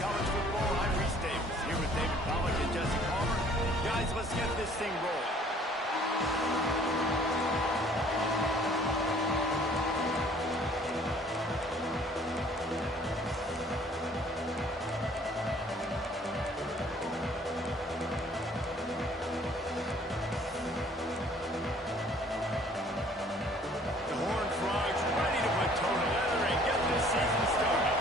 College Football. I'm Reese Davis, here with David Pollack and Jesse Palmer. Guys, let's get this thing rolling. The Horned Frogs ready to put toe to leather and get this season started.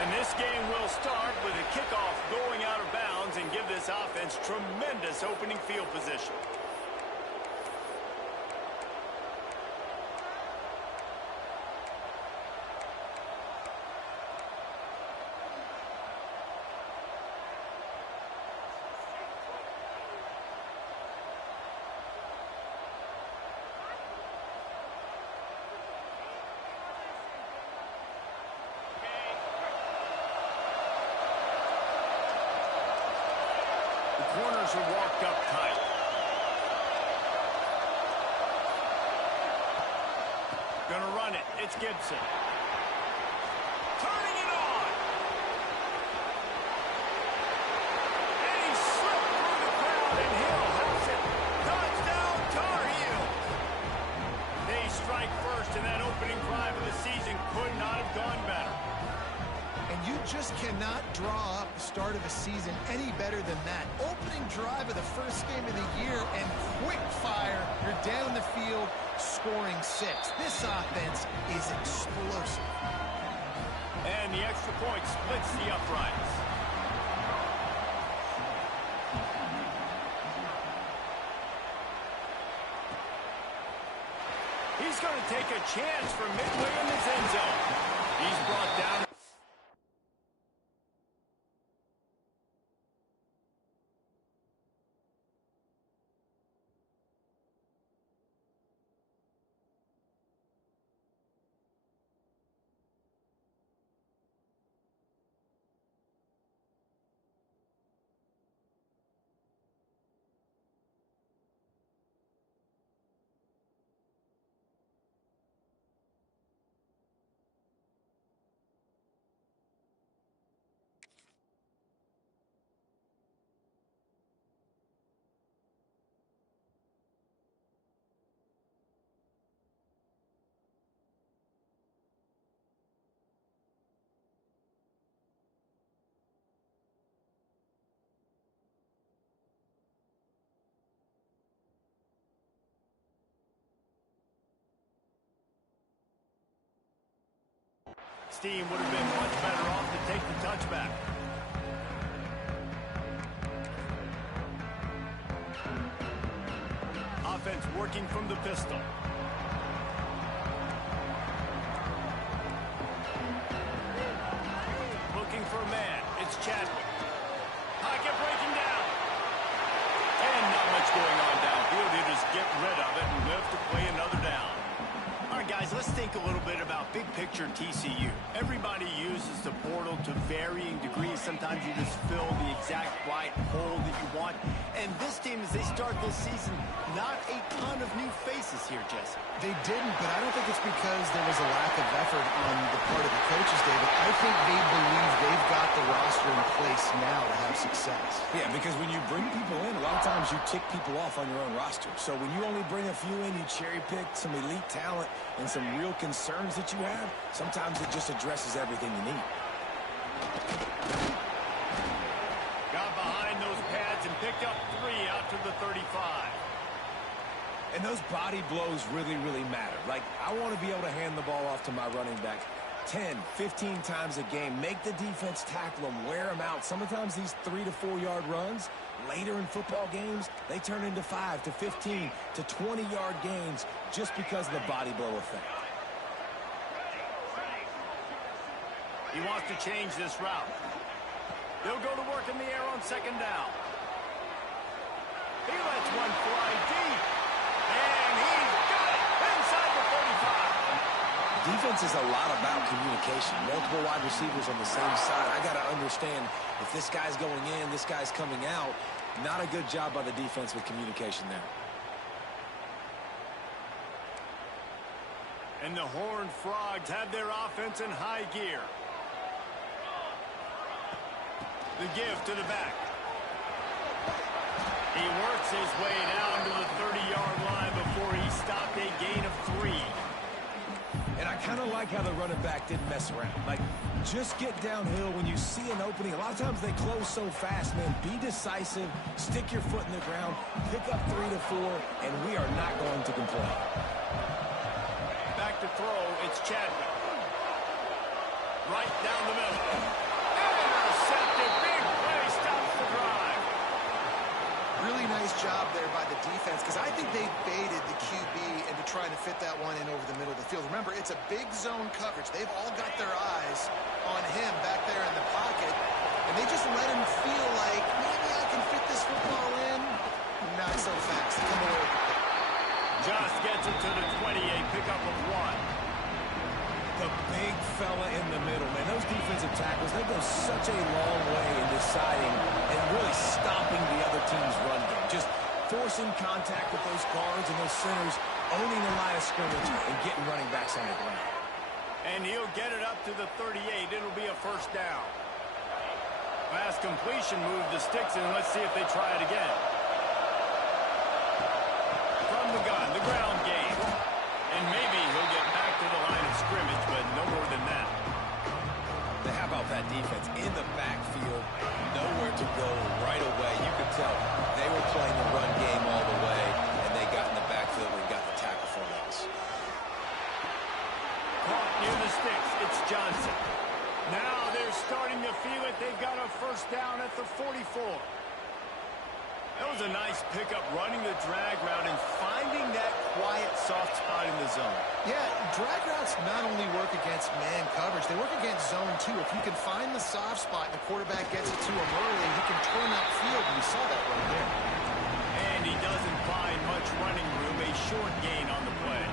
And this game will start with a kickoff going out of bounds and give this offense tremendous opening field position. Corners are walked up tight. Gonna run it. It's Gibson. Turning it on. And he slipped through the crowd, and Hill has it. Touchdown, Tar Heels. They strike first, and that opening drive of the season could not have gone better. And you just cannot draw up the start of a season any better than that. Opening drive of the first game of the year and quick fire. You're down the field scoring 6. This offense is explosive. And the extra point splits the uprights. He's going to take a chance from midway in his end zone. He's brought down. Team would have been much better off to take the touchback. Offense working from the pistol. Looking for a man. It's Chadwick. Pocket breaking down. And not much going on downfield. They just get rid of it and live to play another down. All right, guys, let's think a little bit about big picture TCU. Everybody uses the portal to varying degrees. Sometimes you just fill the exact right hole that you want. And this team, as they start this season, not a ton of new faces here, Jesse. They didn't, but I don't think it's because there was a lack of effort on the part of the coaches, David. I think they believe they've got the roster in place now to have success. Yeah, because when you bring people in, a lot of times you tick people off on your own roster. So when you only bring a few in, you cherry pick some elite talent and some real concerns that you have, sometimes it just addresses everything you need. Got behind those pads and picked up 3 out to the 35. And those body blows really, really matter. Like, I want to be able to hand the ball off to my running back 10, 15 times a game. Make the defense tackle them, wear them out. Sometimes these 3 to 4 yard runs, later in football games, they turn into 5 to 15 to 20 yard gains just because of the body blow effect. He wants to change this route. He'll go to work in the air on second down. He lets one fly deep. And he's got it inside the 35. Defense is a lot about communication. Multiple wide receivers on the same side. I got to understand if this guy's going in, this guy's coming out. Not a good job by the defense with communication there. And the Horned Frogs have their offense in high gear. The give to the back. He works his way down to the 30-yard line before he stopped a gain of 3. And I kind of like how the running back didn't mess around. Like, just get downhill when you see an opening. A lot of times they close so fast, man. Be decisive, stick your foot in the ground, pick up 3 to 4, and we are not going to complain. Back to throw, it's Chadwick. Right down the middle. Intercepted, big play, stops the drive. Really nice job there by the defense, because I think they baited the QB into trying to fit that one in over the middle of the field. Remember, it's a big zone coverage. They've all got their eyes on him back there in the pocket, and they just let him feel like, maybe I can fit this football in. Not so fast. They come away with the pick. Just gets it to the 28, pickup of 1. The big fella in the middle, man. Those defensive tackles, they go such a long way in deciding and really stopping the other team's run game. Just forcing contact with those guards and those centers, owning the line of scrimmage and getting running backs on the ground. And he'll get it up to the 38. It'll be a first down. Last completion move the sticks in. Let's see if they try it again. From the gun, the ground game. And maybe he'll get back to the line of scrimmage, but no more than that. How about that defense in the backfield? Nowhere to go right away. You could tell they were playing the run game all the way, and they got in the backfield and got the tackle for loss. Caught near the sticks. It's Johnson. Now they're starting to feel it. They've got a first down at the 44. That was a nice pickup, running the drag route and finding that quiet, soft spot in the zone. Yeah, drag routes not only work against man coverage, they work against zone too. If you can find the soft spot and the quarterback gets it to him early, he can turn upfield, and we saw that right there. And he doesn't find much running room, a short gain on the play.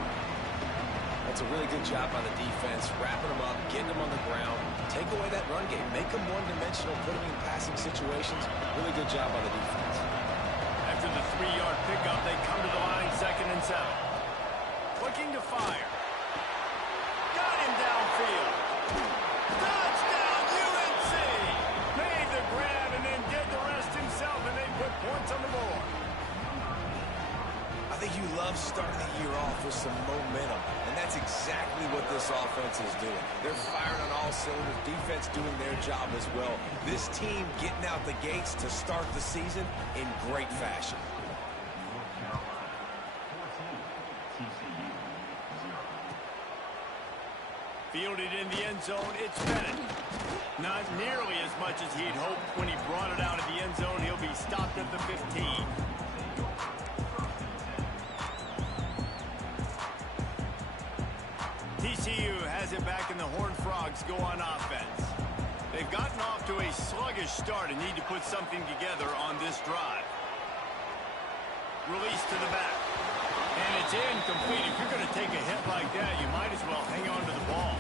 That's a really good job by the defense, wrapping them up, getting them on the ground, take away that run game, make them one-dimensional, put them in passing situations. Really good job by the defense. After the 3-yard pickup, they come to the line, 2nd and 7. Looking to fire. Got him downfield. Touchdown, UNC! Made the grab and then did the rest himself, and they put points on the board. I think you love starting the year off with some momentum, and that's exactly what this offense is doing. They're firing on all cylinders, defense doing their job as well. This team getting out the gates to start the season in great fashion. Fielded in the end zone, it's Bennett. Not nearly as much as he'd hoped when he brought it out of the end zone. He'll be stopped at the 15. TCU has it back, and the Horned Frogs go on offense. They've gotten off to a sluggish start and need to put something together on this drive. Release to the back. And it's incomplete. If you're going to take a hit like that, you might as well hang on to the ball.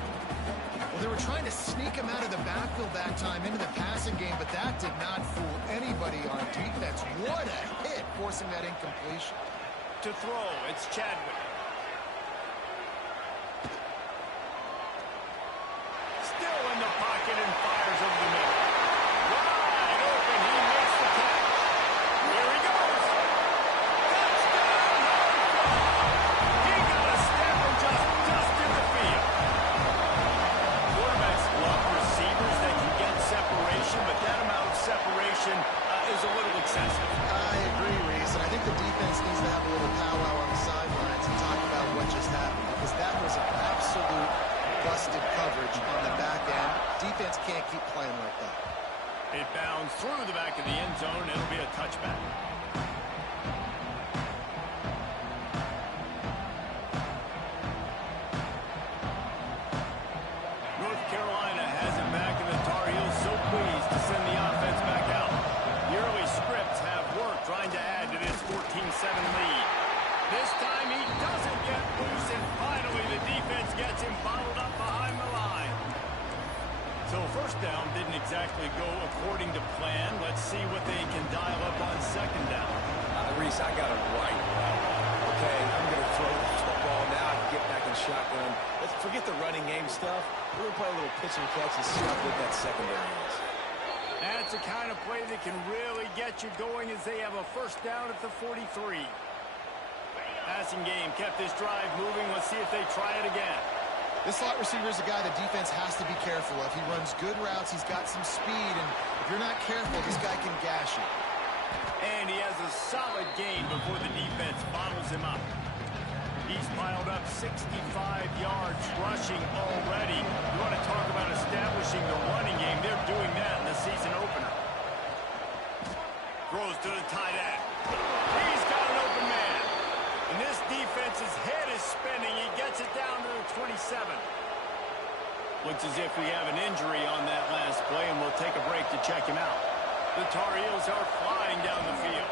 Well, they were trying to sneak him out of the backfield that time into the passing game, but that did not fool anybody on defense. What a hit, forcing that incompletion. To throw, it's Chadwick. Still in the pocket and fires over the middle. Wide open, he makes the catch. Here he goes. Touchdown, He got a step and just dusted the field. Quarterbacks love receivers that can get separation, but that amount of separation is a little excessive. I agree, Reese, and I think the defense needs to have a little powwow on the sidelines and talk about what just happened, because that was an absolute busted coverage on the back end. Defense can't keep playing like that. It bounds through the back of the end zone. It'll be a touchback. North Carolina has it back, and the Tar Heels so pleased to send the offense back out. The early scripts have worked trying to add to this 14-7 lead. This time he doesn't get loose, and finally the defense gets him bottled up behind the line. So first down didn't exactly go according to plan. Let's see what they can dial up on 2nd down. Reese, I got it right. Okay, I'm going to throw the football now. I can get back in shotgun. Let's forget the running game stuff. We're going to play a little pitch and catch and see how good that secondary is. That's the kind of play that can really get you going as they have a first down at the 43. Passing game kept this drive moving. Let's see if they try it again. This slot receiver is a guy the defense has to be careful of. He runs good routes. He's got some speed, and if you're not careful, this guy can gash you. And he has a solid gain before the defense bottles him up. He's piled up 65 yards rushing already. You want to talk about establishing the running game. They're doing that in the season opener. Throws to the tight end. He's got an open man. And this defense's head is spinning. He gets it down to the 27. Looks as if we have an injury on that last play, and we'll take a break to check him out. The Tar Heels are flying down the field.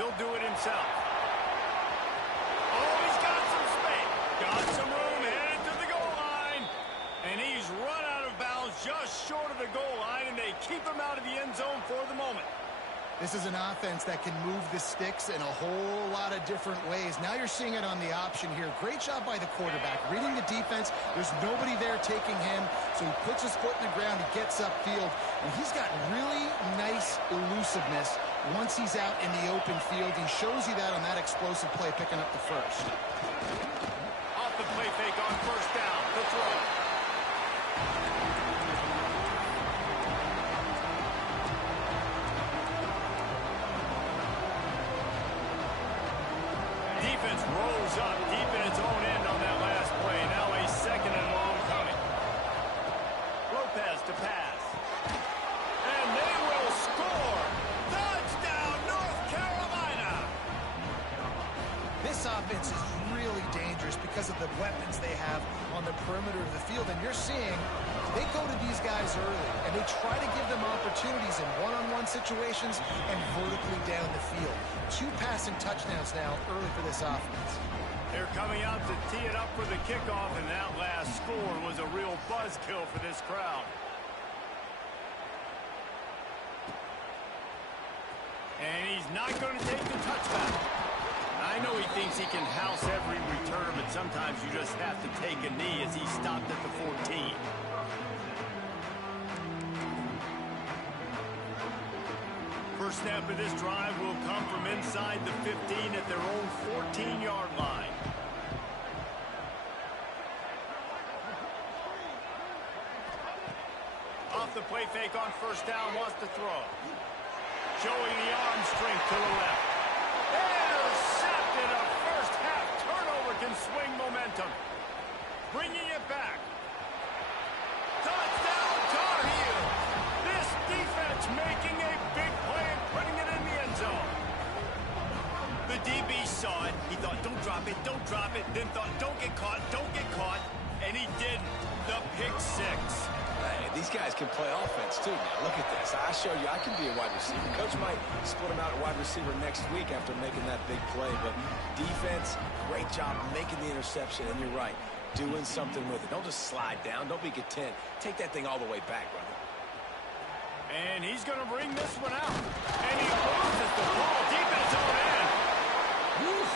He'll do it himself. Oh, he's got some space. Got some room, headed to the goal line. And he's run out of bounds just short of the goal line, and they keep him out of the end zone for the moment. This is an offense that can move the sticks in a whole lot of different ways. Now you're seeing it on the option here. Great job by the quarterback. Reading the defense, there's nobody there taking him, so he puts his foot in the ground, he gets upfield, and he's got really nice elusiveness once he's out in the open field. He shows you that on that explosive play, picking up the first. Off the play fake on first down. The throw. Defense rolls up deep in its own end on that last play. Now a second and long coming. Lopez to pass. And they will score. Touchdown, North Carolina. This offense is really dangerous because of the weapons they have on the perimeter of the field. And you're seeing they go to these guys early, and they try to give them opportunities in one-on-one situations and vertically down the field. 2 passing touchdowns now early for this offense. They're coming out to tee it up for the kickoff, and that last score was a real buzzkill for this crowd. And he's not going to take the touchback. I know he thinks he can house every return, but sometimes you just have to take a knee as he stopped at the 14. First snap of this drive will come from inside the 15 at their own 14-yard line. Off the play fake on first down, wants to throw. Showing the arm strength to the left. Intercepted. A first half turnover can swing momentum. Bringing it back. Touchdown, Tar Heels. This defense making a big play and putting it in the end zone. The DB saw it. He thought, don't drop it, don't drop it. Then thought, don't get caught, don't get caught. And he didn't. The pick six. Hey, these guys can play offense, too. Now, look at this. I showed you I can be a wide receiver. Coach might split him out at wide receiver next week after making that big play. But defense, great job making the interception. And you're right, doing something with it. Don't just slide down. Don't be content. Take that thing all the way back, brother. And he's going to bring this one out. And he loses the ball deep in his own end. Whew.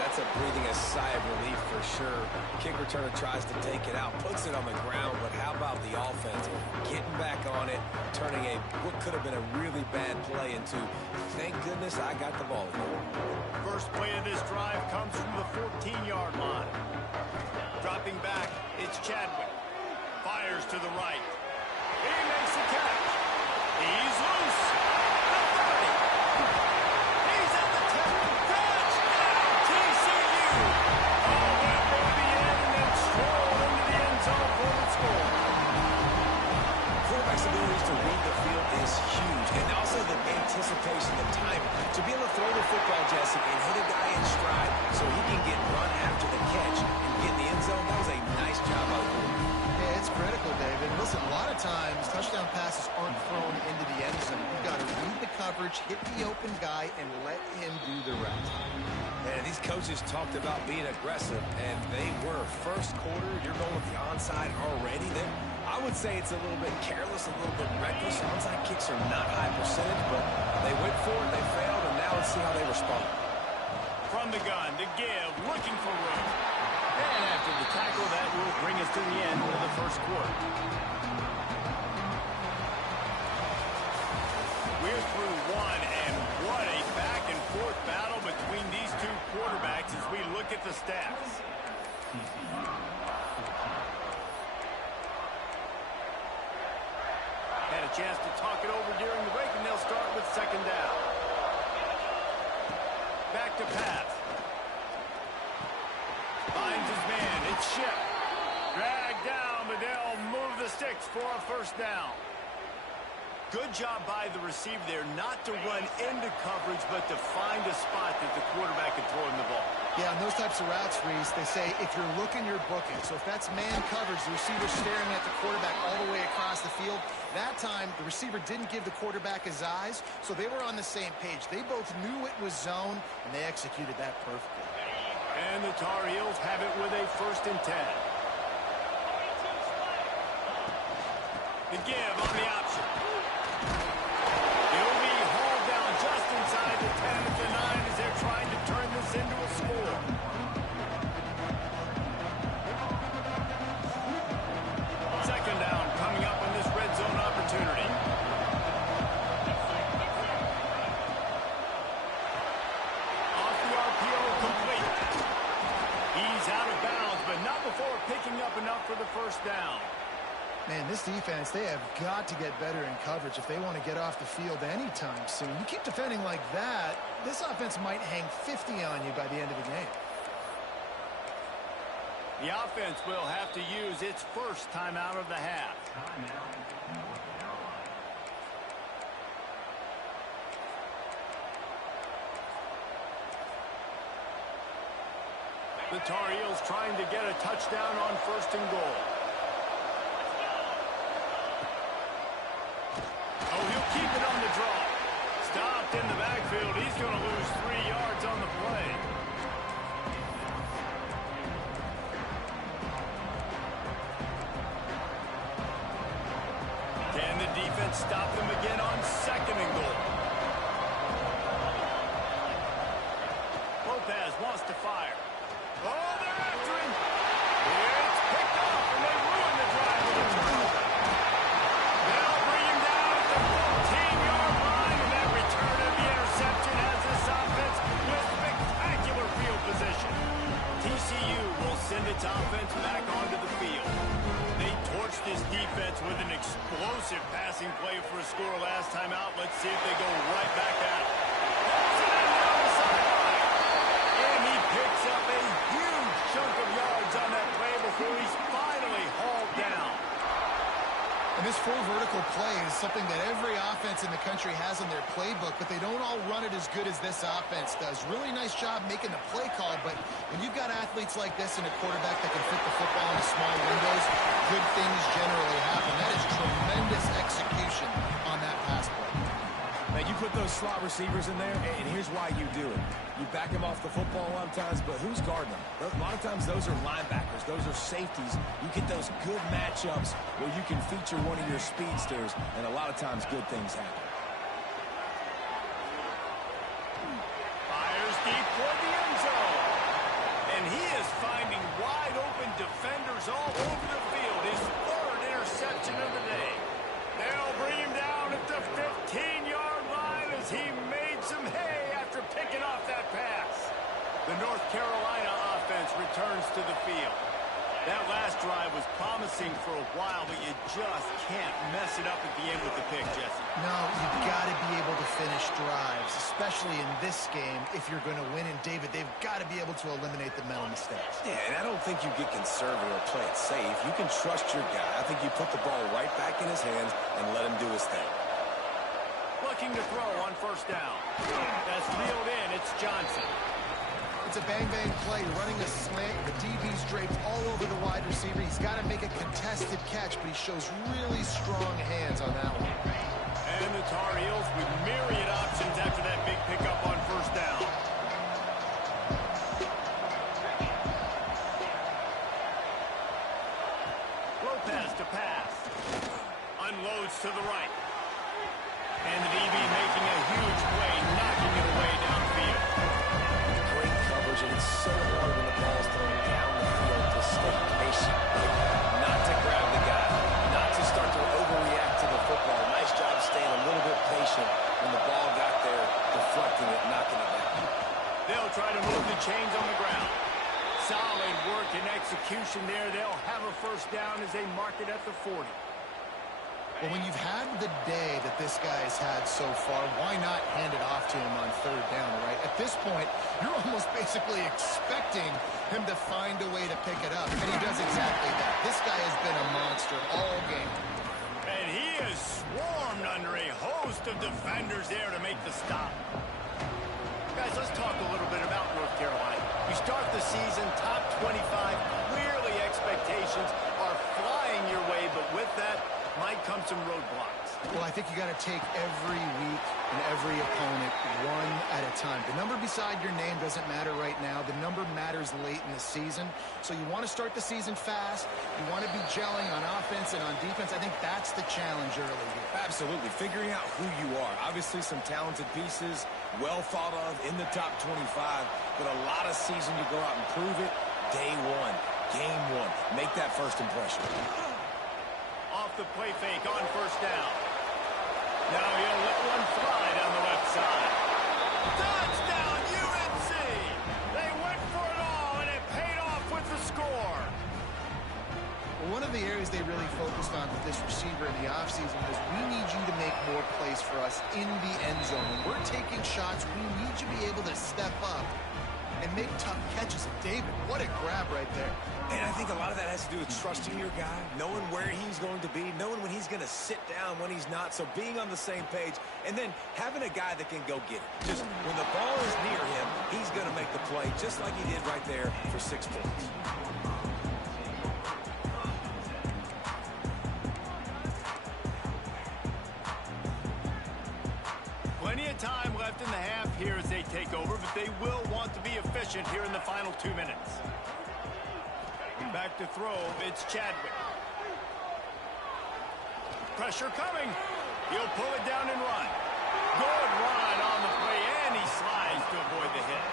That's a breathing a sigh of relief for sure. Kick returner tries to take it out, puts it on the ground, but how about the offense getting back on it, turning what could have been a really bad play into, thank goodness I got the ball. First play of this drive comes from the 14-yard line. Dropping back, it's Chadwick. Fires to the right. He makes the catch. He's loose. The 30. He's at the 10. Touchdown, TCU. Oh, went for the end and then strolled into the end zone for the score. Quarterback's ability to read the field is huge, and also the anticipation, the time to be able to throw the football, Jesse, and hit a guy in stride so he can get run after the catch and get in the end zone. That was a nice job by the quarterback. Yeah, it's critical, David. Listen, a lot of times touchdown passes aren't thrown into the end zone. You've got to read the coverage, hit the open guy, and let him do the rest. And these coaches talked about being aggressive, and they were. First quarter, you're going with the onside already. Then I would say it's a little bit careless, a little bit reckless. Onside kicks are not high percentage, but they went for it, they failed, and now let's see how they respond. From the gun, the give, looking for room. And after the tackle, that will bring us to the end of the first quarter. We're through one, and what a back-and-forth battle between these two quarterbacks as we look at the stats. Had a chance to talk it over during the break, and they'll start with second down. Back to pass. Finds his man. It's Ship. Dragged down, but they'll move the sticks for a first down. Good job by the receiver there not to run into coverage, but to find a spot that the quarterback can throw in the ball. Yeah, on those types of routes, Reese, they say if you're looking, you're booking. So if that's man coverage, the receiver's staring at the quarterback all the way across the field. That time, the receiver didn't give the quarterback his eyes, so they were on the same page. They both knew it was zone, and they executed that perfectly. And the Tar Heels have it with a 1st and 10. The give on the option. He'll be hauled down just inside the 10 at the 9 as they're trying to turn this into a score. Second down coming up on this red zone opportunity. Off the RPO, complete. He's out of bounds, but not before picking up enough for the first down. Man, this defense, they have got to get better in coverage if they want to get off the field anytime soon. You keep defending like that, this offense might hang 50 on you by the end of the game. The offense will have to use its first timeout of the half. The Tar Heels trying to get a touchdown on 1st and goal. Oh, he'll keep it on the draw. Stopped in the backfield. He's going to lose 3 yards on the play. Can the defense stop them again on 2nd and goal? Lopez wants to fire. Oh, they're after him. It's picked off, and they ruin the drive with a turnover. They'll bring him down at the 15-yard line, and that return of the interception has this offense with spectacular field position. TCU will send its offense back onto the field. They torched this defense with an explosive passing play for a score last time out. Let's see if they go right back at it. And he picks up a huge chunk of yards on that play before he's finally hauled down. And this full vertical play is something that every offense in the country has in their playbook, but they don't all run it as good as this offense does. Really nice job making the play call, but when you've got athletes like this and a quarterback that can fit the football into small windows, good things generally happen. That is tremendous execution on that pass play. Now, you put those slot receivers in there, and here's why you do it. You back them off the football a lot of times, but who's guarding them? A lot of times those are linebackers. Those are safeties. You get those good matchups where you can feature one of your speedsters, and a lot of times good things happen. Fires deep toward the end zone. And he is finding wide open defenders all over the field. His 3rd interception of the day. They'll bring him down at the 15-yard line as he made some hay after picking off that pass. The North Carolina offense returns to the field. That last drive was promising for a while, but you just can't mess it up at the end with the pick, Jesse. No, you've got to be able to finish drives, especially in this game. If you're going to win, and David, they've got to be able to eliminate the mental mistakes. Yeah, and I don't think you get conservative or play it safe. You can trust your guy. I think you put the ball right back in his hands and let him do his thing. Looking to throw on 1st down. That's reeled in. It's Johnson. It's a bang-bang play, running a slant. The DB's draped all over the wide receiver. He's got to make a contested catch, but he shows really strong hands on that one. And the Tar Heels with myriad options after that big pickup on 1st down. Lopez to pass. Unloads to the right. And the DB making a huge play, knocking it away downfield. Great coverage, and it's so hard when the ball's thrown down the field stay patient. Not to grab the guy, not to start to overreact to the football. Nice job staying a little bit patient when the ball got there, deflecting it, knocking it back. They'll try to move the chains on the ground. Solid work and execution there. They'll have a first down as they mark it at the 40. Well, when you've had the day that this guy's had so far, why not hand it off to him on third down, right? At this point, you're almost basically expecting him to find a way to pick it up, and he does exactly that. This guy has been a monster all game. And he is swarmed under a host of defenders there to make the stop. Guys, let's talk a little bit about North Carolina. You start the season top 25. Clearly expectations are flying your way, but with that might come some roadblocks. Well, I think you got to take every week and every opponent one at a time. The number beside your name doesn't matter right now. The number matters late in the season. So you want to start the season fast. You want to be gelling on offense and on defense. I think that's the challenge early here. Absolutely. Figuring out who you are. Obviously some talented pieces, well thought of in the top 25, but a lot of season to go out and prove it. Day one, game one. Make that first impression. Off the play fake on first down. Now he'll let one fly down the left side. Touchdown, UNC! They went for it all, and it paid off with the score. Well, one of the areas they really focused on with this receiver in the offseason was we need you to make more plays for us in the end zone. When we're taking shots, we need you to be able to step up and make tough catches. And David, what a grab right there. And I think a lot of that has to do with trusting your guy, knowing where he's going to be, knowing when he's going to sit down, when he's not. So being on the same page, and then having a guy that can go get it. Just when the ball is near him, he's going to make the play, just like he did right there for 6 points. Plenty of time left in the half here as they take over, but they will want to be efficient here in the final 2 minutes. Back to throw, it's Chadwick. Pressure coming. He'll pull it down and run. Good run on the play, and he slides to avoid the hit.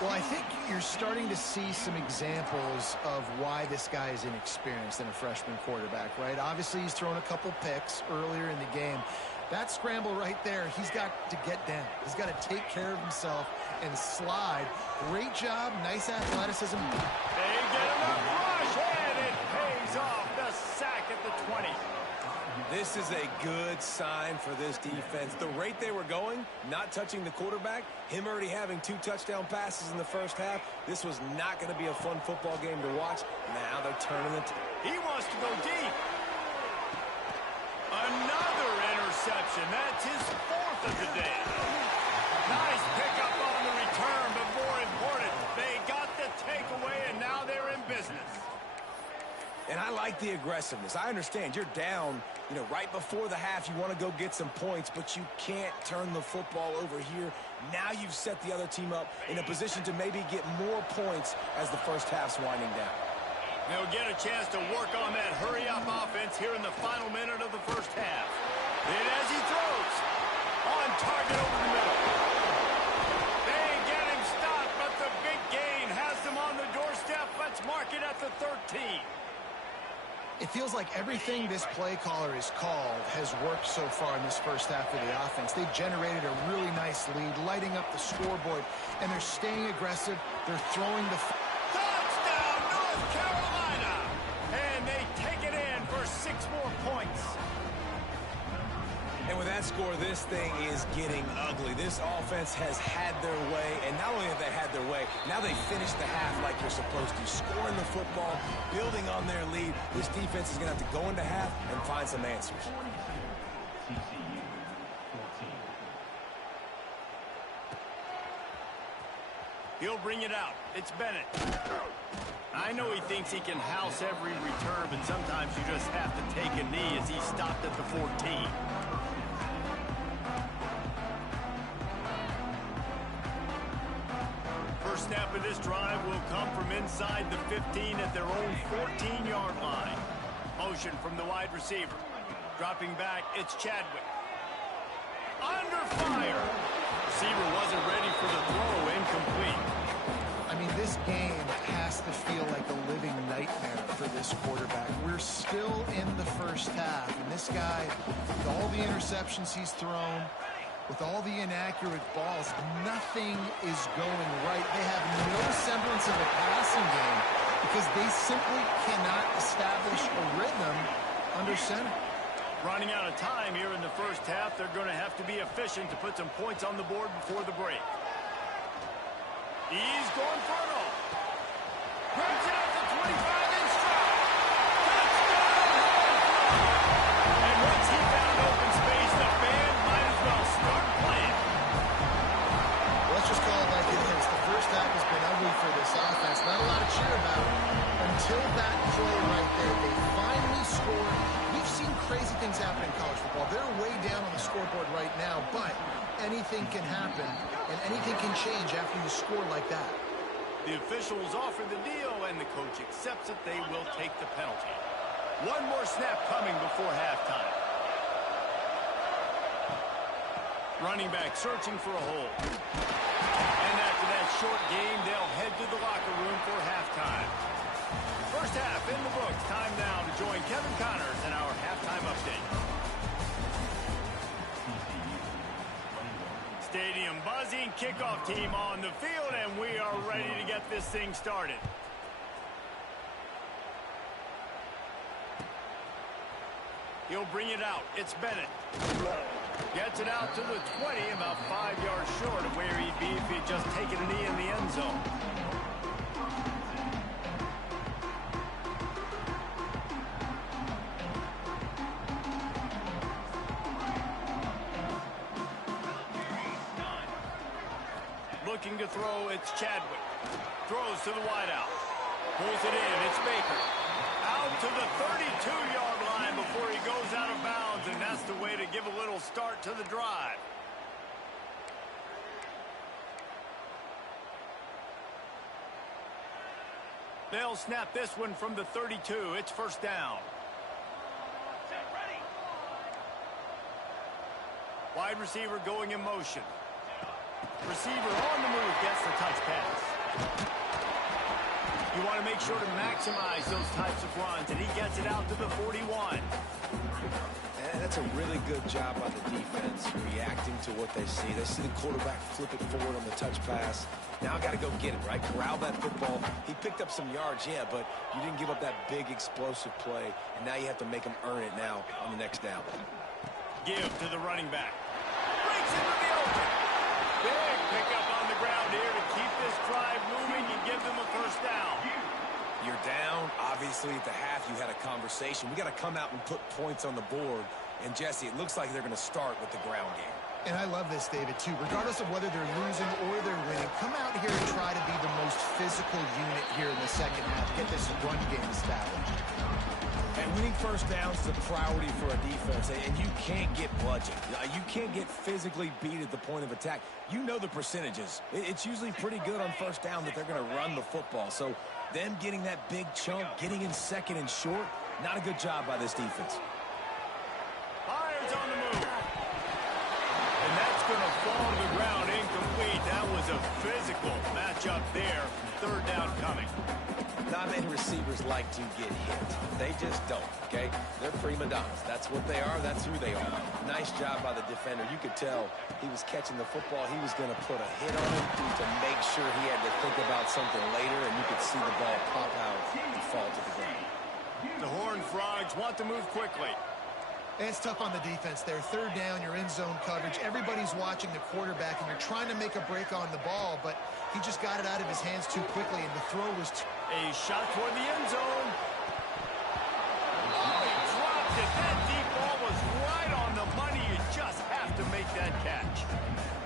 Well, I think you're starting to see some examples of why this guy is inexperienced in a freshman quarterback, right? Obviously, he's thrown a couple picks earlier in the game. That scramble right there, he's got to get down. He's got to take care of himself and slide. Great job, nice athleticism. They get him a rush, and it pays off. The sack at the 20. This is a good sign for this defense. The rate they were going, not touching the quarterback, him already having 2 touchdown passes in the first half, this was not going to be a fun football game to watch. Now they're turning it. He wants to go deep. Another interception. That's his 4th of the day. Nice pickup on the return, but more important, they got the takeaway, and now they're in business. And I like the aggressiveness. I understand you're down, right before the half. You want to go get some points, but you can't turn the football over here. Now you've set the other team up in a position to maybe get more points as the first half's winding down. They'll get a chance to work on that hurry-up offense here in the final minute of the first half. And as he throws, on target over the middle. They get him stopped, but the big gain has them on the doorstep. Let's mark it at the 13. It feels like everything this play caller has called has worked so far in this first half of the offense. They've generated a really nice lead, lighting up the scoreboard, and they're staying aggressive. They're throwing the... Touchdown, North Carolina! And they take it in for 6 more points. And with that score, this thing is getting ugly. This offense has had their way, and not only have they had their way, now they finish the half like you're supposed to, scoring the football, building on their lead. This defense is going to have to go into half and find some answers. TCQ 14. He'll bring it out. It's Bennett. I know he thinks he can house every return, but sometimes you just have to take a knee as he stopped at the 14. First snap of this drive will come from inside the 15 at their own 14-yard line. Motion from the wide receiver. Dropping back, it's Chadwick. Under fire. Receiver wasn't ready for the throw, incomplete. I I mean, this game has to feel like a living nightmare for this quarterback. We're still in the first half, and this guy, with all the interceptions he's thrown, with all the inaccurate balls, nothing is going right. They have no semblance of a passing game because they simply cannot establish a rhythm under center. Running out of time here in the first half, they're going to have to be efficient to put some points on the board before the break. He's going for it all. Grabs it at the 25-inch stride. And once he found open space, the band might as well start playing. Let's just call it like it is. The first half has been ugly for this offense. Not a lot to cheer about until that play right there. They finally scored. We've seen crazy things happen in college football. They're way down on the scoreboard right now, but anything can happen, and anything can change after you score like that. The officials offer the deal, and the coach accepts it. They will take the penalty. One more snap coming before halftime. Running back searching for a hole. And after that short game, they'll head to the locker room for halftime. First half in the books. Time now to join Kevin Connors in our halftime update. Stadium buzzing, kickoff team on the field, and we are ready to get this thing started. He'll bring it out. It's Bennett. Gets it out to the 20, about 5 yards short of where he'd be if he'd just taken a knee in the end zone. Looking to throw, it's Chadwick. Throws to the wideout. Pulls it in, it's Baker. Out to the 32-yard line before he goes out of bounds, and that's the way to give a little start to the drive. They'll snap this one from the 32. It's first down. Wide receiver going in motion. Receiver on the move gets the touch pass. You want to make sure to maximize those types of runs, and he gets it out to the 41. And that's a really good job by the defense, reacting to what they see. They see the quarterback flip it forward on the touch pass. Now got to go get it, right? Corral that football. He picked up some yards, yeah, but you didn't give up that big explosive play, and now you have to make him earn it now on the next down. Give to the running back. Breaks into the open. Big pickup on the ground here to keep this drive moving and give them a first down. You're down. Obviously, at the half, you had a conversation. We got to come out and put points on the board. And, Jesse, it looks like they're going to start with the ground game. And I love this, David, too. Regardless of whether they're losing or they're winning, come out here and try to be the most physical unit here in the second half. Get this run game established. And winning first downs is a priority for a defense, and you can't get bludgeoned. You can't get physically beat at the point of attack. You know the percentages. It's usually pretty good on first down that they're going to run the football. So them getting that big chunk, getting in second and short, not a good job by this defense. Irons on the move. And that's going to fall to the ground incomplete. That was a physical matchup there. Third down coming. Not many receivers like to get hit. They just don't, okay? They're prima donnas. That's what they are. That's who they are. Nice job by the defender. You could tell he was catching the football. He was going to put a hit on him to make sure he had to think about something later, and you could see the ball pop out and fall to the ground. The Horned Frogs want to move quickly. It's tough on the defense there. Third down, you're in zone coverage. Everybody's watching the quarterback, and you're trying to make a break on the ball, but he just got it out of his hands too quickly, and the throw was A shot toward the end zone. Oh, he dropped it. That deep ball was right on the money. You just have to make that catch.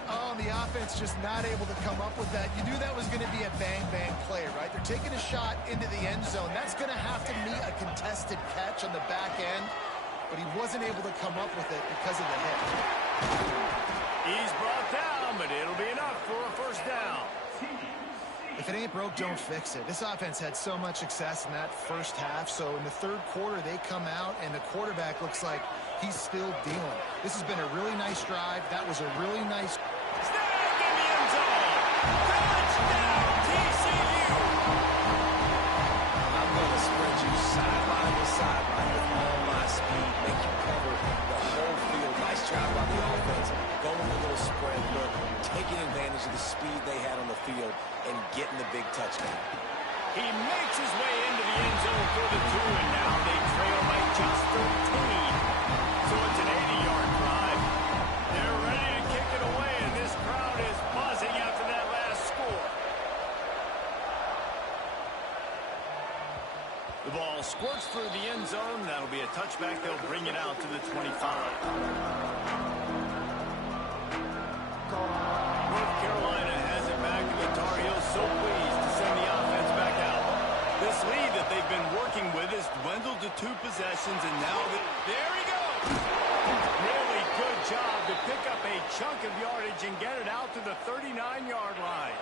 Oh, and the offense just not able to come up with that. You knew that was going to be a bang-bang play, right? They're taking a shot into the end zone. That's going to have to meet a contested catch on the back end, but he wasn't able to come up with it because of the hit. He's brought down, but it'll be enough for a first down. If it ain't broke, don't fix it. This offense had so much success in that first half, so in the third quarter, they come out, and the quarterback looks like he's still dealing. This has been a really nice drive. That was a really nice... Snag in the end zone. Touchdown, TCQ. they'll bring it out to the 25. North Carolina has it back, and the Tar Heels so pleased to send the offense back out. This lead that they've been working with has dwindled to 2 possessions, and now there he goes! Really good job to pick up a chunk of yardage and get it out to the 39-yard line.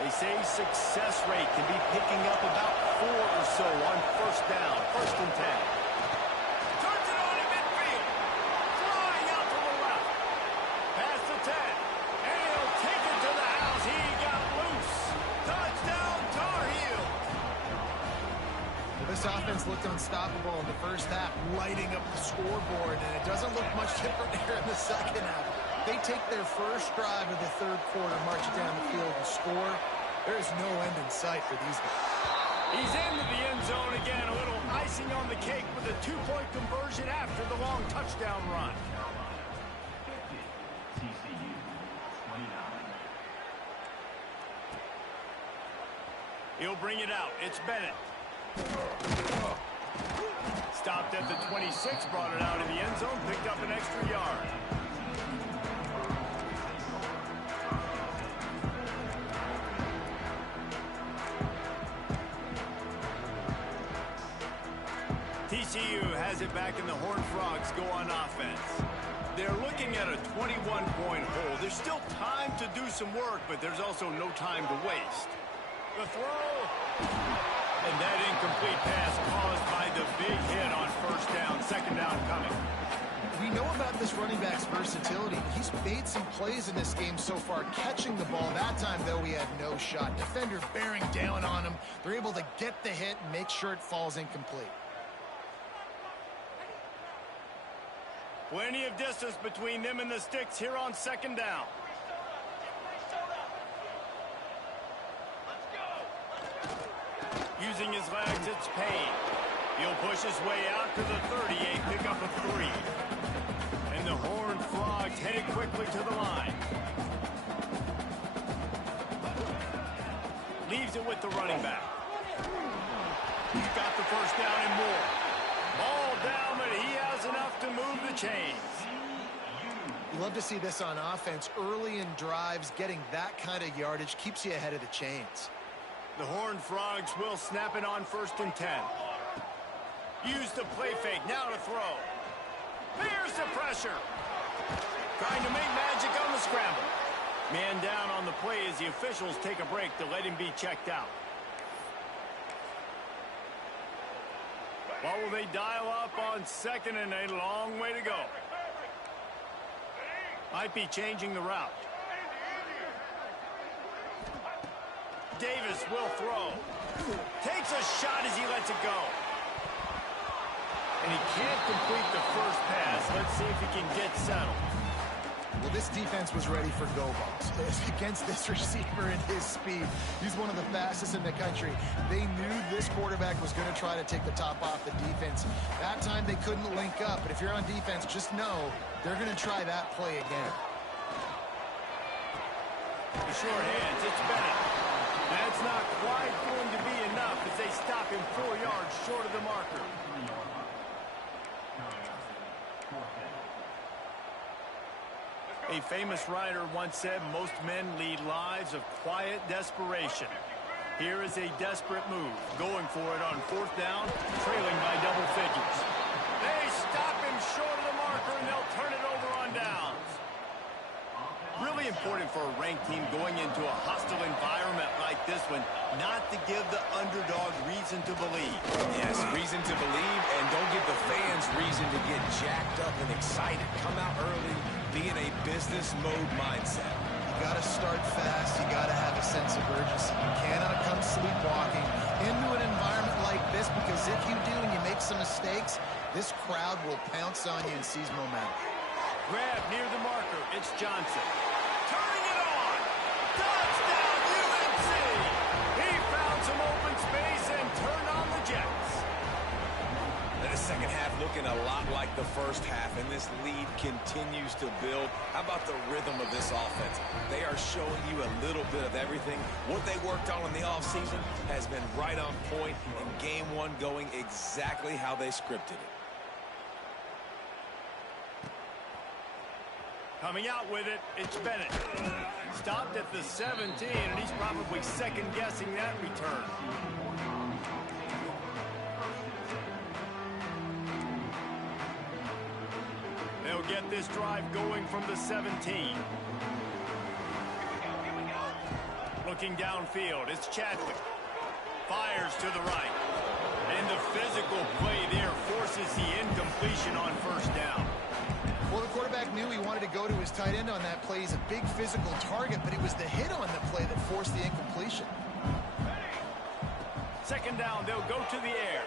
They say success rate can be picking up about 4 or so on first down, 1st and 10. Turns it on in midfield. Flying out to the left. Past the 10. And he'll take it to the house. He got loose. Touchdown, Tar Heel. This offense looked unstoppable in the first half, lighting up the scoreboard, and it doesn't look much different here in the second half. They take their first drive of the third quarter, march down the field, and score. There is no end in sight for these guys. He's into the end zone again. A little icing on the cake with a 2-point conversion after the long touchdown run. TCU 29. He'll bring it out. It's Bennett. Stopped at the 26, brought it out of the end zone, picked up an extra yard. TCU has it back, and the Horned Frogs go on offense. They're looking at a 21-point hole. There's still time to do some work, but there's also no time to waste. The throw. And that incomplete pass caused by the big hit on first down. 2nd down coming. We know about this running back's versatility. He's made some plays in this game so far, catching the ball. That time, though, he had no shot. Defender bearing down on him. They're able to get the hit and make sure it falls incomplete. Plenty of distance between them and the sticks here on 2nd down. Using his legs, it's Payne. He'll push his way out to the 38, pick up a 3. And the Horned Frogs headed quickly to the line. Leaves it with the running back. He's got the first down and more. Ball down, but he has enough to move the chains. You love to see this on offense. Early in drives, getting that kind of yardage keeps you ahead of the chains. The Horned Frogs will snap it on 1st and 10. Use the play fake, now to throw. Here's the pressure. Trying to make magic on the scramble. Man down on the play as the officials take a break to let him be checked out. What will they dial up on 2nd and a long way to go? Might be changing the route. Davis will throw. Takes a shot as he lets it go. And he can't complete the first pass. Let's see if he can get settled. Well, this defense was ready for go balls against this receiver and his speed. He's one of the fastest in the country. They knew this quarterback was going to try to take the top off the defense. That time they couldn't link up, but if you're on defense, just know they're going to try that play again. The short hands, it's Bennett. That's not quite going to be enough as they stop him 4 yards short of the marker. A famous writer once said, most men lead lives of quiet desperation. Here is a desperate move, going for it on 4th down, trailing by double figures. They stop him short of the marker, and they'll turn it over on downs. Really important for a ranked team going into a hostile environment like this one, not to give the underdog reason to believe. Yes, reason to believe, and don't give the fans reason to get jacked up and excited. Come out early, be in a business mode mindset. You got to start fast. You got to have a sense of urgency. You cannot come sleepwalking into an environment like this, because if you do and you make some mistakes, this crowd will pounce on you and seize momentum. Grab near the marker. It's Johnson. Turning it on. Touchdown, UNC. He found some open space and turned on the Jets. And the second half looking a lot like the first half, and this lead continues to build. How about the rhythm of this offense? They are showing you a little bit of everything. What they worked on in the offseason has been right on point, and game one going exactly how they scripted it. Coming out with it, it's Bennett. Stopped at the 17, and he's probably second-guessing that return. They'll get this drive going from the 17. Looking downfield, it's Chadwick. Fires to the right. And the physical play there forces the incompletion on first down. Well, the quarterback knew he wanted to go to his tight end on that play. He's a big physical target, but it was the hit on the play that forced the incompletion. Second down, they'll go to the air.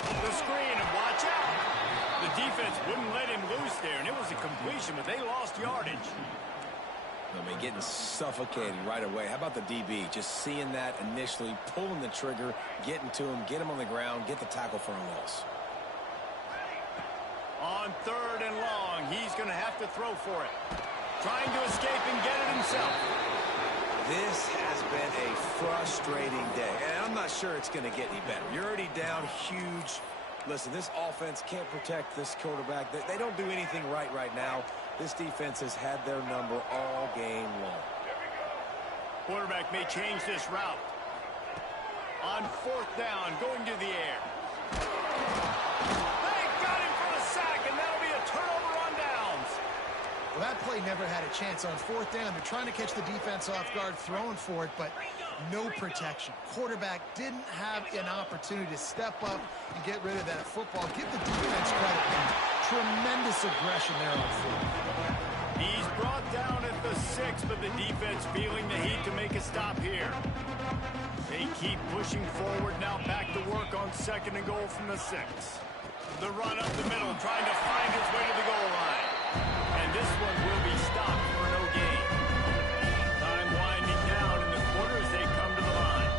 The screen, and watch out. The defense wouldn't let him loose there, and it was a completion, but they lost yardage. I mean, getting suffocated right away. How about the DB? Just seeing that initially, pulling the trigger, getting to him, get him on the ground, get the tackle for a loss. On third and long, he's going to have to throw for it. Trying to escape and get it himself. This has been a frustrating day, and I'm not sure it's going to get any better. You're already down huge. Listen, this offense can't protect this quarterback. They don't do anything right now. This defense has had their number all game long. Quarterback may change this route. On fourth down, going to the air. They got him for a sack, and that'll be a turnover on downs. Well, that play never had a chance on fourth down. They're trying to catch the defense off guard, throwing for it, but no protection. Quarterback didn't have an opportunity to step up and get rid of that football. Give the defense credit, man. Tremendous aggression there on foot. He's brought down at the 6, but the defense feeling the heat to make a stop here. They keep pushing forward now, back to work on second and goal from the 6. The run up the middle, trying to find his way to the goal line. And this one will be stopped for no gain. Time winding down in the quarter as they come to the line.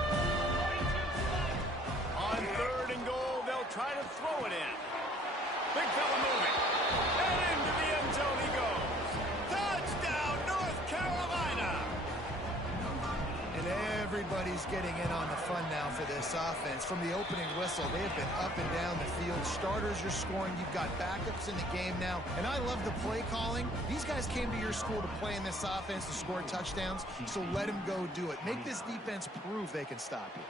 On third and goal, they'll try to throw it in. Big fella moving. And into the end zone he goes. Touchdown, North Carolina! And everybody's getting in on the fun now for this offense. From the opening whistle, they have been up and down the field. Starters are scoring. You've got backups in the game now. And I love the play calling. These guys came to your school to play in this offense to score touchdowns, so let them go do it. Make this defense prove they can stop you.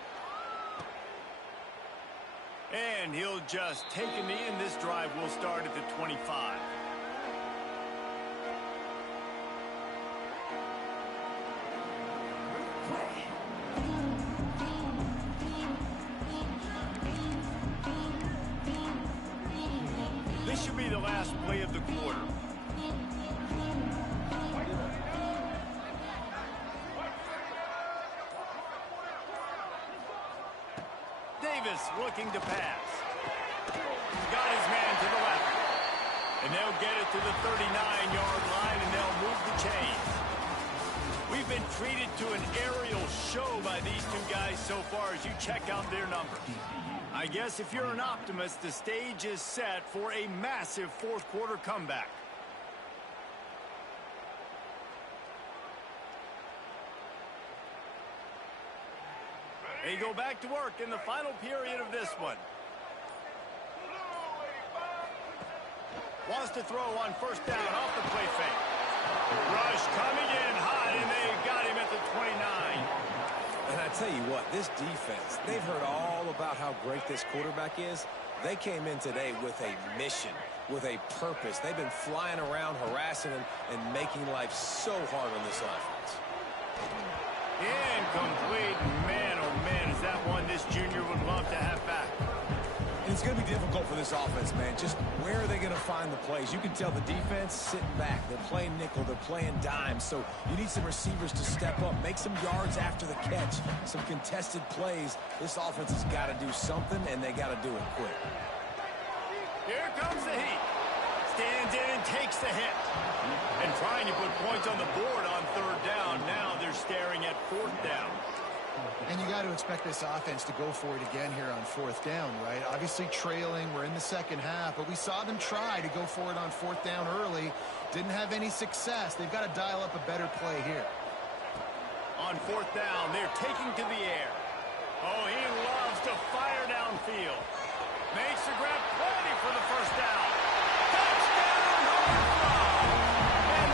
And he'll just take a knee, and this drive will start at the 25. This should be the last play of the quarter. Davis looking to pass. Got his man to the left. And they'll get it to the 39-yard line, and they'll move the chains. We've been treated to an aerial show by these two guys so far as you check out their numbers. I guess if you're an optimist, the stage is set for a massive fourth-quarter comeback. They go back to work in the final period of this one. Wants to throw on first down off the play fake. Rush coming in hot, and they got him at the 29. And I tell you what, this defense, they've heard all about how great this quarterback is. They came in today with a mission, with a purpose. They've been flying around, harassing him, and making life so hard on this offense. Incomplete. Man, oh man, is that one this junior would love to have back. And it's going to be difficult for this offense, man. Just where are they going to find the plays? You can tell the defense sitting back. They're playing nickel. They're playing dime. So you need some receivers to step up, make some yards after the catch, some contested plays. This offense has got to do something, and they got to do it quick. Here comes the heat. Stands in and takes the hit. And trying to put points on the board on third down. Now they're staring at fourth down. And you got to expect this offense to go for it again here on fourth down, right? Obviously trailing, we're in the second half, but we saw them try to go for it on fourth down early. Didn't have any success. They've got to dial up a better play here. On fourth down, they're taking to the air. Oh, he loves to fire downfield. Makes the grab, plenty for the first down. Touchdown, overthrow. And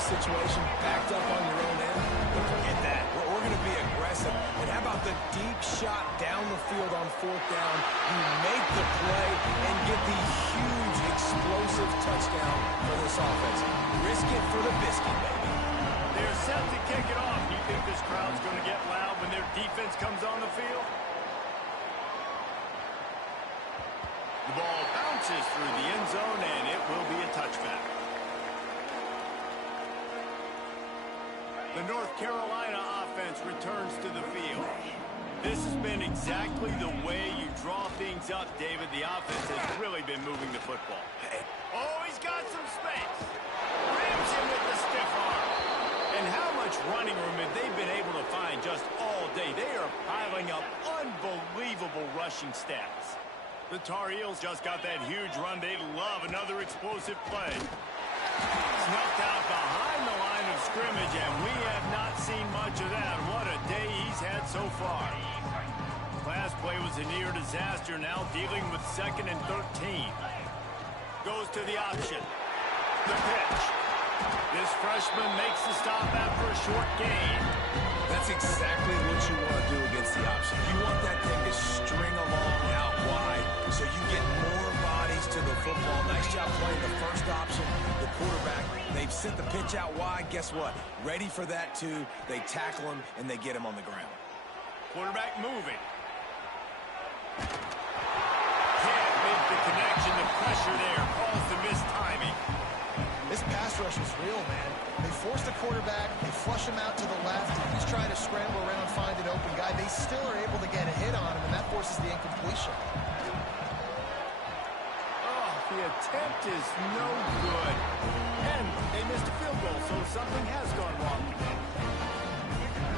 the situation, backed up on your own end, but forget that. We're going to be aggressive. And how about the deep shot down the field on fourth down? You make the play and get the huge explosive touchdown for this offense. Risk it for the biscuit, baby. They're set to kick it off. Do you think this crowd's going to get loud when their defense comes on the field? The ball bounces through the end zone, and it will be a touchback. The North Carolina offense returns to the field. This has been exactly the way you draw things up, David. The offense has really been moving the football. Oh, he's got some space. Rams him with the stiff arm. And how much running room have they been able to find just all day? They are piling up unbelievable rushing stats. The Tar Heels just got that huge run. They love another explosive play. Snuffed out behind the line of scrimmage, and we have not seen much of that. What a day he's had so far. Last play was a near disaster, now dealing with 2nd and 13. Goes to the option. The pitch. This freshman makes the stop after a short gain. That's exactly what you want to do against the option. You want that thing to string along out wide so you get more bodies to the football. Nice job playing the first option, the quarterback. They've sent the pitch out wide. Guess what? Ready for that, too. They tackle him, and they get him on the ground. Quarterback moving. Can't make the connection. The pressure there caused the missed timing. This pass rush is real, man. They force the quarterback, they flush him out to the left, and he's trying to scramble around, find an open guy. They still are able to get a hit on him, and that forces the incompletion. Oh, the attempt is no good. And they missed a field goal, so something has gone wrong today.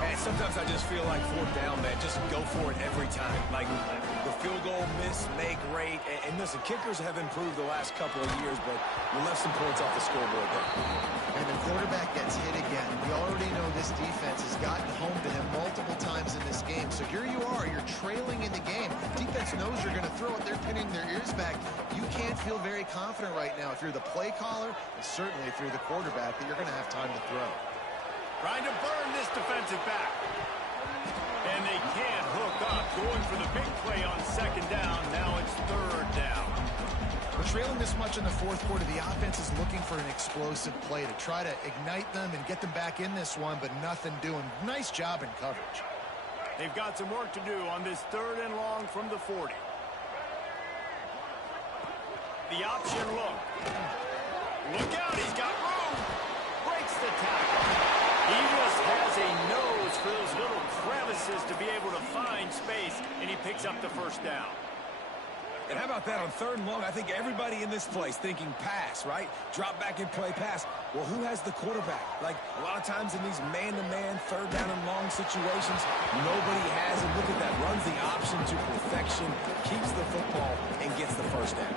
Hey, sometimes I just feel like fourth down, man. Just go for it every time. Like the field goal miss, make rate. And listen, kickers have improved the last couple of years, but you left some points off the scoreboard there. And the quarterback gets hit again. We already know this defense has gotten home to him multiple times in this game. So here you are, you're trailing in the game. Defense knows you're going to throw it. They're pinning their ears back. You can't feel very confident right now if you're the play caller, and certainly if you're the quarterback, that you're going to have time to throw. Trying to burn this defensive back. And they can't hook up. Going for the big play on 2nd down. Now it's 3rd down. We're trailing this much in the fourth quarter. The offense is looking for an explosive play to try to ignite them and get them back in this one, but nothing doing. Nice job in coverage. They've got some work to do on this 3rd and long from the 40. The option look. Look out, he's got room. Breaks the tackle. He just has a nose for those little crevices to be able to find space, and he picks up the 1st down. And how about that on 3rd and long? I think everybody in this place thinking pass, right? Drop back and play pass. Well, who has the quarterback? Like, a lot of times in these man-to-man, 3rd down and long situations, nobody has it. Look at that. Runs the option to perfection, keeps the football, and gets the 1st down.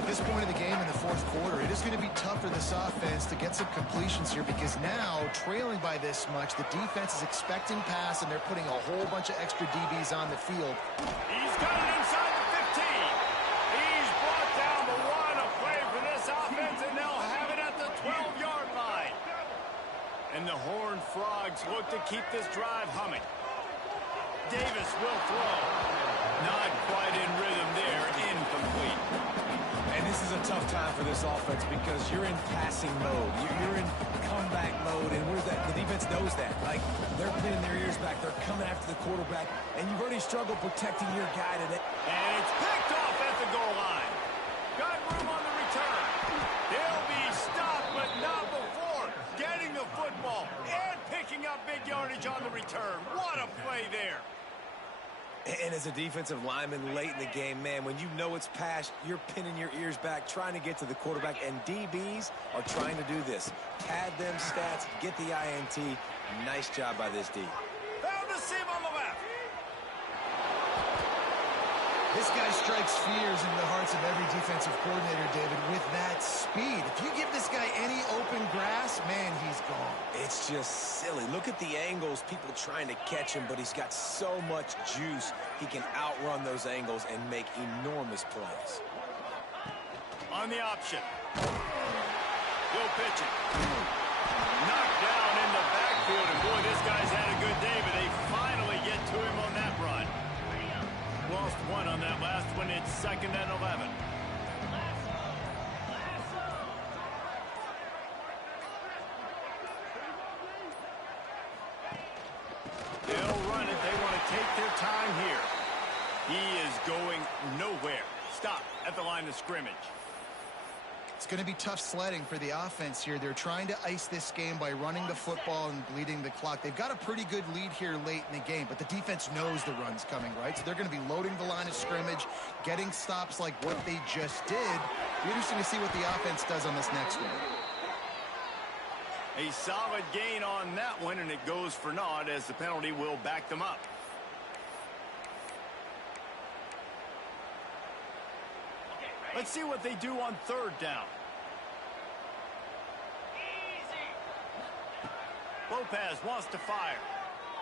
At this point of the game in the fourth quarter, it is going to be tough for this offense to get some completions here because now, trailing by this much, the defense is expecting pass, and they're putting a whole bunch of extra DBs on the field. He's got it inside the 15. He's brought down the one. A play for this offense, and they'll have it at the 12-yard line. And the Horned Frogs look to keep this drive humming. Davis will throw. Not quite in rhythm there. Incomplete. And this is a tough time for this offense because you're in passing mode. You're in comeback mode, and the defense knows that. Like, they're pinning their ears back. They're coming after the quarterback, and you've already struggled protecting your guy today. And it's picked off at the goal line. Got room on the return. They'll be stopped, but not before getting the football and picking up big yardage on the return. What a play there. And as a defensive lineman late in the game, man, when you know it's pass, you're pinning your ears back, trying to get to the quarterback, and DBs are trying to do this. Pad them stats, get the INT. Nice job by this D. Found a seam on the left. This guy strikes fears into the hearts of every defensive coordinator, David, with that speed. If you give this guy any open grass, man, he's gone. It's just silly. Look at the angles, people trying to catch him, but he's got so much juice. He can outrun those angles and make enormous plays. On the option. Go pitch it. Knocked down in the backfield, and boy, this guy's had a good day, but they finally get to him on that run. Lost one on that last one. It's 2nd and 11. They'll run it. They want to take their time here. He is going nowhere. Stop at the line of scrimmage. It's going to be tough sledding for the offense here. They're trying to ice this game by running the football and bleeding the clock. They've got a pretty good lead here late in the game, but the defense knows the run's coming, right? So they're going to be loading the line of scrimmage, getting stops like what they just did. It'll be interesting to see what the offense does on this next one. A solid gain on that one, and it goes for naught as the penalty will back them up. Let's see what they do on 3rd down. Lopez wants to fire.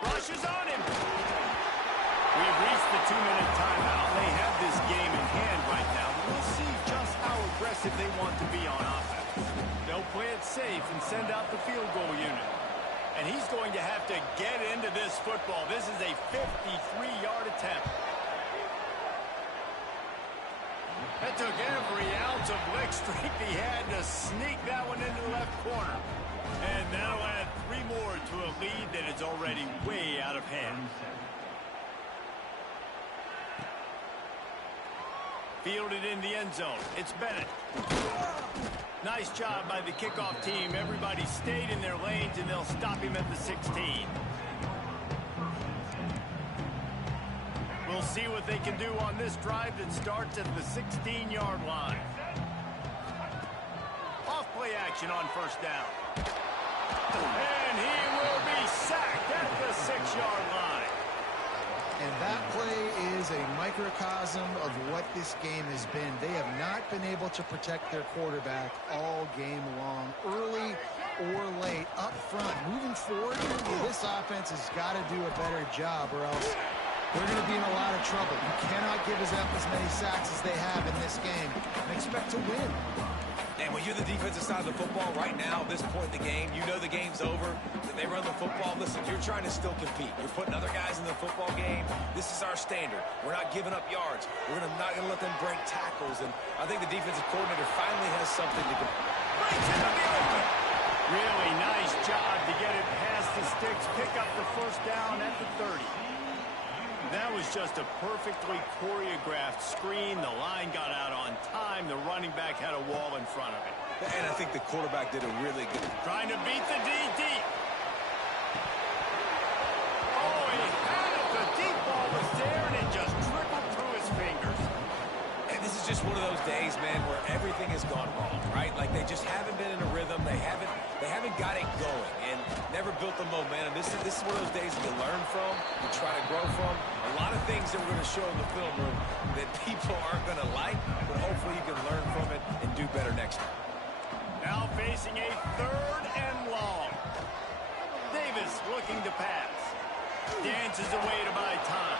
Rushes on him. We've reached the 2-minute timeout. They have this game in hand right now, but we'll see just how aggressive they want to be on offense. They'll play it safe and send out the field goal unit. And he's going to have to get into this football. This is a 53-yard attempt. That took every ounce of leg strength he had to sneak that one into the left corner. And that'll add 3 more to a lead that is already way out of hand. Fielded in the end zone. It's Bennett. Nice job by the kickoff team. Everybody stayed in their lanes, and they'll stop him at the 16. We'll see what they can do on this drive that starts at the 16-yard line. Off play action on 1st down. And he will be sacked at the 6-yard line. And that play is a microcosm of what this game has been. They have not been able to protect their quarterback all game long, early or late, up front. Moving forward, this offense has got to do a better job, or else they're going to be in a lot of trouble. You cannot give us up as many sacks as they have in this game and expect to win. And when you're the defensive side of the football right now, at this point in the game, you know the game's over. Then they run the football. Listen, you're trying to still compete. You're putting other guys in the football game. This is our standard. We're not giving up yards. We're not going to let them break tackles. And I think the defensive coordinator finally has something to breaks into the open. Really nice job to get it past the sticks, pick up the 1st down at the 30. That was just a perfectly choreographed screen. The line got out on time. The running back had a wall in front of it. And I think the quarterback did a really good... Trying to beat the D deep. Oh, he had it. The deep ball was there, and it just trickled through his fingers. And this is just one of those days, man, where everything has gone wrong, right? Like they just haven't been in a rhythm. They haven't got it going and never built the momentum. This is one of those days that you learn from, you try to grow from. A lot of things that we're going to show in the film room that people aren't going to like, but hopefully you can learn from it and do better next time. Now facing a 3rd and long. Davis looking to pass. Dances away to buy time.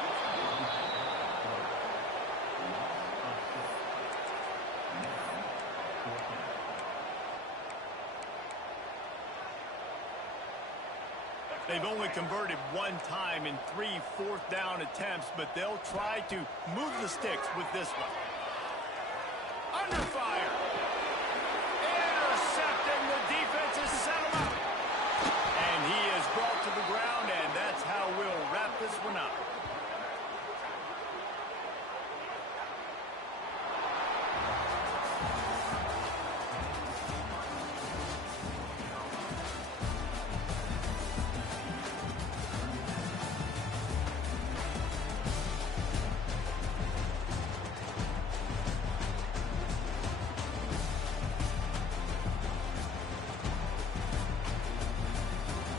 They've only converted 1 time in 3 4th down attempts, but they'll try to move the sticks with this one. Under fire.